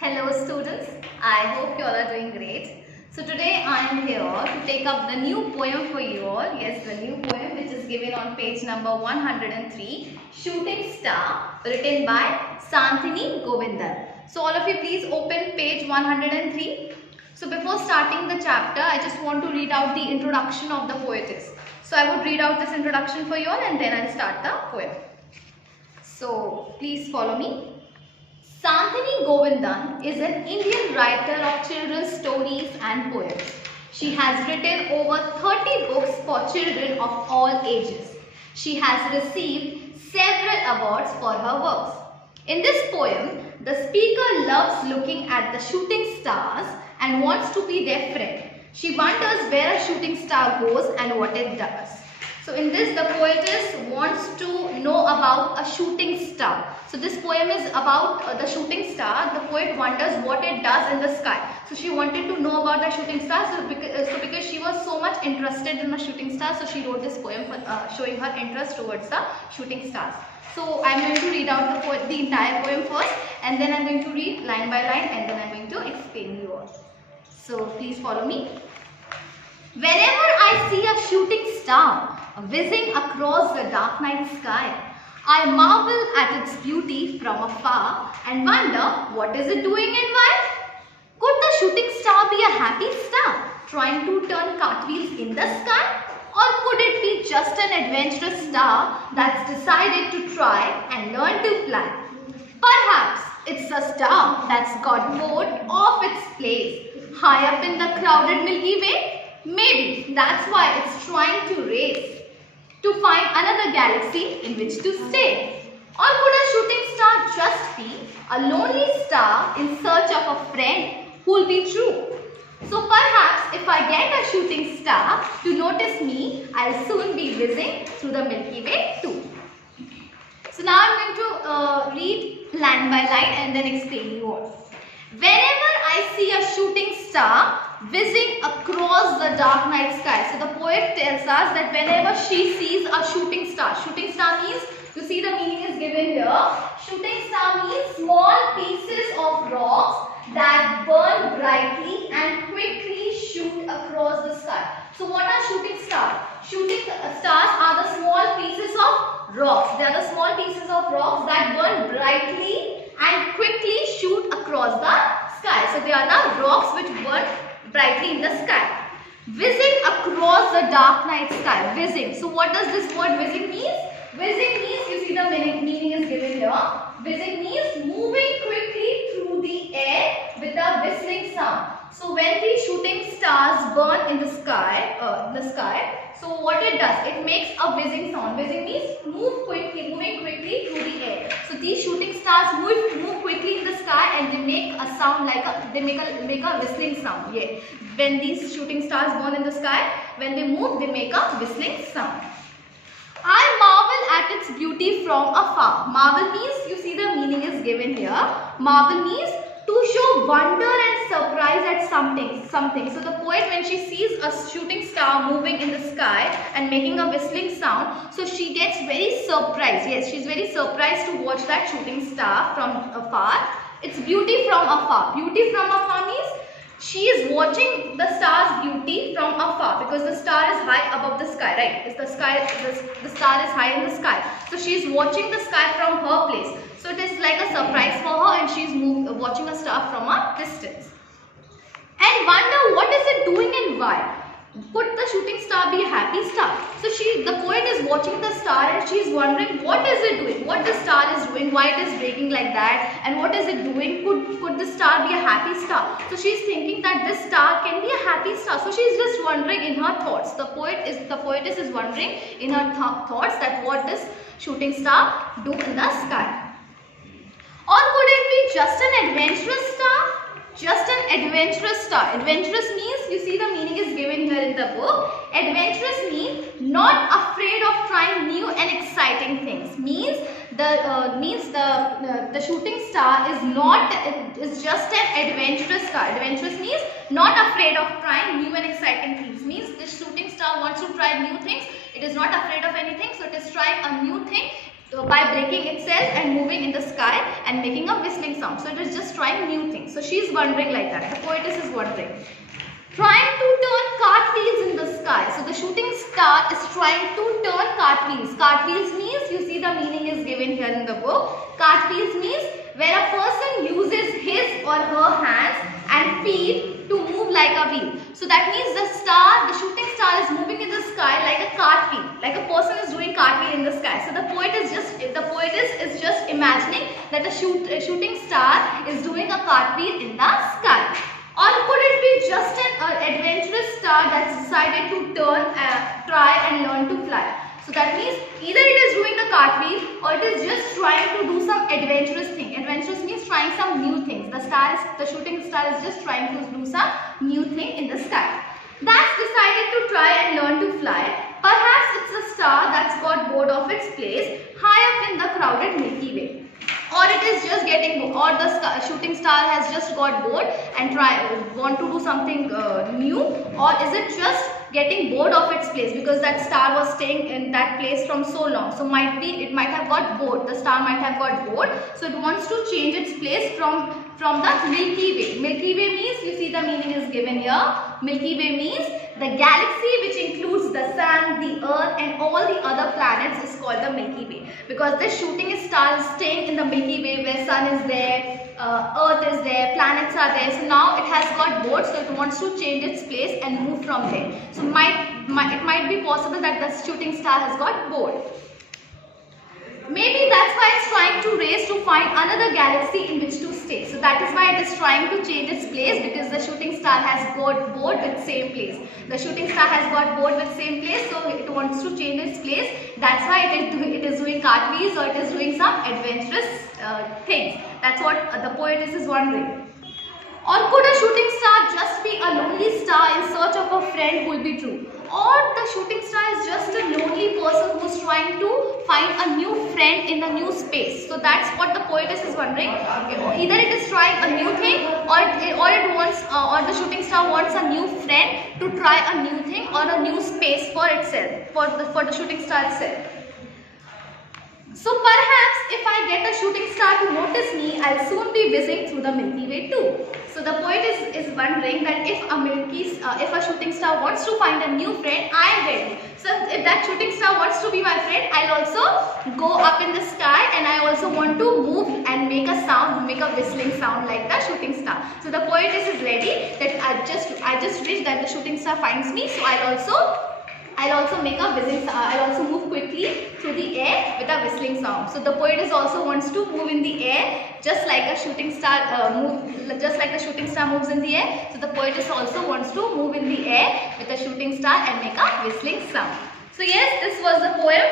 Hello students, I hope you all are doing great. So today I am here to take up the new poem for you all. Yes, the new poem which is given on page number 103, Shooting Star, written by Santini Govindan. So all of you please open page 103. So before starting the chapter, I just want to read out the introduction of the poetess. So I would read out this introduction for you all and then I'll start the poem. So please follow me. Santini Govindan is an Indian writer of children's stories and poems. She has written over 30 books for children of all ages. She has received several awards for her works. In this poem, the speaker loves looking at the shooting stars and wants to be their friend. She wonders where a shooting star goes and what it does. So in this, the poetess wants to know about a shooting star. So this poem is about the shooting star. The poet wonders what it does in the sky. So she wanted to know about the shooting star. So because she was so much interested in the shooting star, so she wrote this poem showing her interest towards the shooting stars. So I am going to read out the entire poem first, and then I am going to read line by line, and then I am going to explain you all. So please follow me. Whenever I see a shooting star whizzing across the dark night sky, I marvel at its beauty from afar and wonder what is it doing and why? Could the shooting star be a happy star trying to turn cartwheels in the sky? Or could it be just an adventurous star that's decided to try and learn to fly? Perhaps it's a star that's got bored off its place high up in the crowded Milky Way. Maybe that's why it's trying to race to find another galaxy in which to stay. Or could a shooting star just be a lonely star in search of a friend who will be true? So perhaps if I get a shooting star to notice me, I'll soon be whizzing through the Milky Way too. So now I'm going to read line by line and then explain you all. Whenever I see a shooting star whizzing across the dark night sky. So the poet tells us that whenever she sees a shooting star means, you see the meaning is given here. Shooting star means small pieces of rocks that burn brightly and quickly shoot across the sky. So what are shooting stars? Shooting stars are the small pieces of rocks. They are the small pieces of rocks that burn brightly and quickly shoot across the sky. So they are the rocks which burn brightly in the sky. Whizzing across the dark night sky. Whizzing. So what does this word whizzing mean? Whizzing means, you see the meaning is given here. Whizzing means moving quickly through the air with a whistling sound. So when these shooting stars burn in the sky, so what it does, it makes a whizzing sound. Whizzing means moving quickly through the air. So these shooting stars move quickly in the sky and they make a sound like they make a whistling sound. Yeah. When these shooting stars burn in the sky, when they move, they make a whistling sound. I marvel at its beauty from afar. Marvel means, you see the meaning is given here. Marvel means to show wonder and surprise at something. So the poet, when she sees a shooting star moving in the sky and making a whistling sound, so she gets very surprised. Yes, she's very surprised to watch that shooting star from afar. It's beauty from afar. Beauty from afar means she is watching the star's beauty from afar because the star is high above the sky, right? The star is high in the sky. So she is watching the sky from her place. So it is like a surprise for her and she is watching a star from a distance. And wonder what is it doing and why? Could the shooting star be a happy star? So the poet is watching the star and she is wondering what is it doing? What the star is doing? Why it is breaking like that? And what is it doing? Could the star be a happy star? So she is thinking that this star can be a happy star. So she is just wondering in her thoughts. The poetess is wondering in her thoughts that what does shooting star do in the sky? Or could it be just an adventurous star? Just an adventurous star. Adventurous means, you see the meaning is given here in the book. Adventurous means not afraid of trying new and exciting things. Means the shooting star is just an adventurous star. Adventurous means not afraid of trying new and exciting things. Means this shooting star wants to try new things. It is not afraid of anything, so it is trying a new thing by breaking itself and moving in the sky and making a whistling sound. So it is just trying new things. So she is wondering like that. The poetess is wondering, trying to turn cartwheels in the sky. So the shooting star is trying to turn cartwheels. Cartwheels means, you see the meaning is given here in the book. Cartwheels means where a person uses his or her hands and feet to move like a wheel. So that means the shooting star is moving in the sky like a cartwheel, like a person is doing cartwheel in the sky. So the poetess is just imagining that the shooting star is doing a cartwheel in the sky. Or could it be just an adventurous star that's decided to try and learn to fly? So that means either it is doing a cartwheel or it is just trying to do some adventurous thing. Adventurous means trying some new things. The shooting star is just trying to do some new thing in the sky. That's decided to try and learn to fly. Perhaps it's a star that's got bored of its place high up in the crowded Milky Way. Or it is just getting bored, or the shooting star has just got bored and want to do something new, or is it just getting bored of its place because that star was staying in that place from so long? So it might have got bored. The star might have got bored, so it wants to change its place from the Milky Way. Milky Way means, you see the meaning is given here. Milky Way means the galaxy which includes the sun, the earth and all the other planets is called the Milky Way, because this shooting star is staying in the Milky Way where sun is there, earth is there, planets are there. So now it has got bored, so it wants to change its place and move from there. So it might be possible that the shooting star has got bored. Maybe that's why it's trying to race to find another galaxy in which to stay. So that is why it is trying to change its place, because the shooting star has got bored with same place. The shooting star has got bored with same place, so it wants to change its place. That's why it is doing cartwheels, or it is doing some adventurous things. That's what the poetess is wondering. Or could a shooting star just be a lonely star in search of a friend who will be true? Or the shooting star is just a lonely person who is trying to find a new friend in a new space. So that's what the poetess is wondering. Either it is trying a new thing, or the shooting star wants a new friend to try a new thing or a new space for itself, for the shooting star itself. So perhaps if I get a shooting star to notice me, I'll soon be whizzing through the Milky Way too. So the poet is wondering that if a shooting star wants to find a new friend, I am ready. So if that shooting star wants to be my friend, I'll also go up in the sky, and I also want to move and make a sound, make a whistling sound like the shooting star. So the poetess is ready that I just wish that the shooting star finds me, so I'll also make a whistling sound. I'll also move quickly through the air with a whistling sound. So the poetess also wants to move in the air, just like a shooting star moves in the air. So the poetess also wants to move in the air with a shooting star and make a whistling sound. So yes, this was the poem.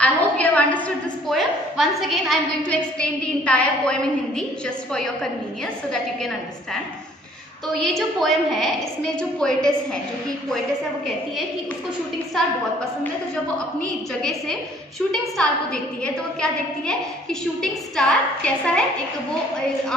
I hope you have understood this poem. Once again, I am going to explain the entire poem in Hindi just for your convenience so that you can understand. तो ये जो poem है, इसमें जो poetess है, जो कि poetess है, वो कहती है कि उसको शूटिंग स्टार बहुत पसंद है। तो जब वो अपनी जगह से शूटिंग स्टार को देखती है तो वो क्या देखती है कि शूटिंग स्टार कैसा है, एक वो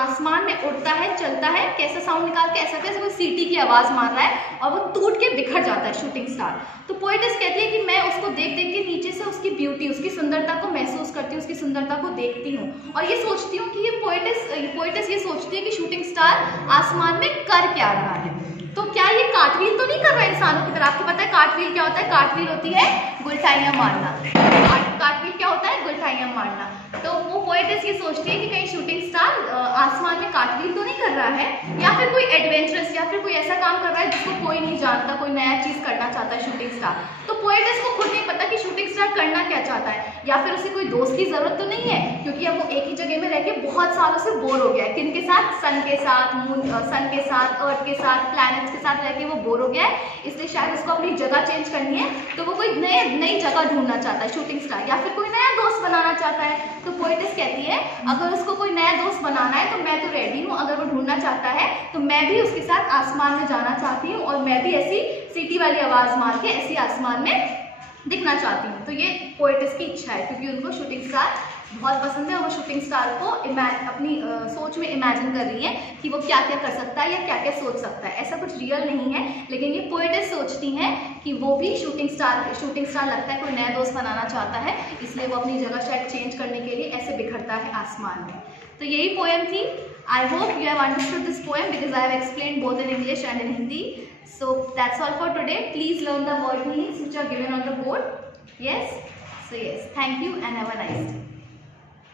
आसमान में उड़ता है, चलता है, कैसा साउंड निकाल के, ऐसा कैसे वो सीटी की आवाज़ मार रहा है और वो टूट के बिखर जाता है शूटिंग स्टार। तो पोएटेस कहती है कि मैं उसको देख देख के नीचे से उसकी ब्यूटी, उसकी सुंदरता को महसूस करती हूँ, उसकी सुंदरता को देखती हूँ और ये सोचती हूँ कि ये पोएटेस ये सोचती है कि शूटिंग स्टार आसमान में कर क्या रहा है। तो क्या ये कार्टव्हील तो नहीं कर रहा है इंसानों की तरह? आपको पता है कार्टव्हील क्या होता है? कार्टव्हील होती है गुलठाइयाँ मारना। कार्टव्हील क्या होता है? गुलठाइयाँ मारना। तो वो पोएटेस ये सोचती है कि कहीं शूटिंग स्टार आसमान में कार्टव्हील तो नहीं कर रहा है, या फिर कोई एडवेंचरस या फिर कोई ऐसा काम कर रहा है जिसको कोई नहीं जानता, कोई नया चीज़ करना चाहता है शूटिंग स्टार। तो पोएटेस को खुद नहीं पता कि शूटिंग स्टार करना क्या चाहता है, या फिर उसे कोई दोस्त की ज़रूरत तो नहीं है, क्योंकि अब वो एक ही जगह में रह के बहुत सालों से बोर हो गया है। किन के साथ? सन के साथ, मून, सन के साथ, अर्थ के साथ, प्लैनेट्स के साथ रह के वो बोर हो गया है, इसलिए शायद उसको अपनी जगह चेंज करनी है। तो वो कोई नई जगह ढूंढना चाहता है शूटिंग स्टार, या फिर कोई नया दोस्त बनाना चाहता है। तो पोएटेस कहती है अगर उसको कोई नया दोस्त बनाना है तो मैं तो रेडी हूँ, अगर वो ढूंढना चाहता है तो मैं भी उसके साथ आसमान में जाना चाहती हूँ और मैं भी ऐसी सीटी वाली आवाज़ मार के ऐसी आसमान में दिखना चाहती हूँ। तो ये पोएटेस की इच्छा है, क्योंकि उनको शूटिंग स्टार बहुत पसंद है और वो शूटिंग स्टार को अपनी सोच में इमेजिन कर रही है कि वो क्या क्या कर सकता है या क्या क्या सोच सकता है। ऐसा कुछ रियल नहीं है, लेकिन ये पोएटेस सोचती हैं कि वो भी शूटिंग स्टार लगता है, कोई नया दोस्त बनाना चाहता है, इसलिए वो अपनी जगह शायद चेंज करने के लिए ऐसे बिखरता है आसमान में। तो यही पोएम थी। I hope you have understood this poem because I have explain both in English and in Hindi. So that's all for today. Please learn the word meanings which are given on the board. Yes? So yes, thank you and have a nice day.